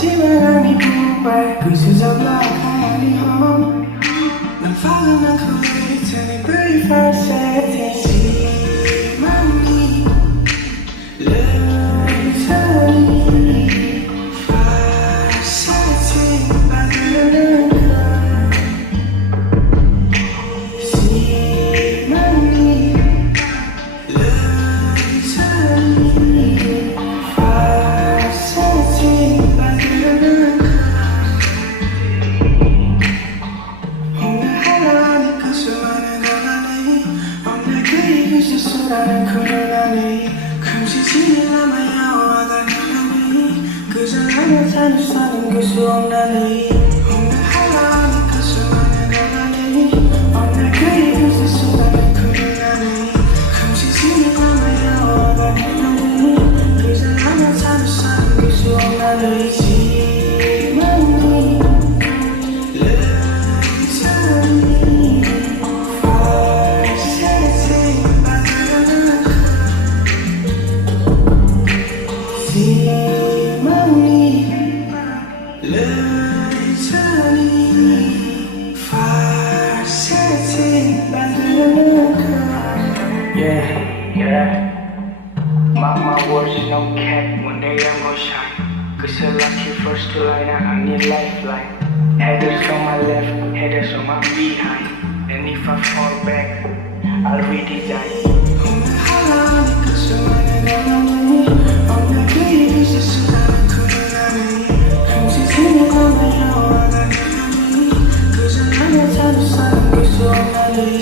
시간이 부발 그 수정과 가만히 험 난 follow my colleagues and they breathe for settings 시간이 literally for setting 만드는 것 시간이 literally for setting 만드는 것 오늘 하나님 그 수많은 가만히 오늘 그 입은 실수라는 그녀라니 금시침이 남아야 와가 가만히 그저 하며 사는 사는 그 수없나니 오늘 하나님 그 수많은 가만히 오늘 그 입은 실수라는 그녀라니 금시침이 남아야 와가 가만히 그저 하며 사는 사는 그 수없나니 Yeah, yeah. Mark my words, no cap. One day I'm gonna shine. Cause you're lucky first to line, I need lifeline. Headers on my left, headers on my behind. And if I fall back, I'll redesign. 오늘 하나님 그 수많은 가만히 오늘 그 입은 실수라는 그녀라니 금시침이 남아야 와가 가만히 그저 하며 사는 사람 그 수없나니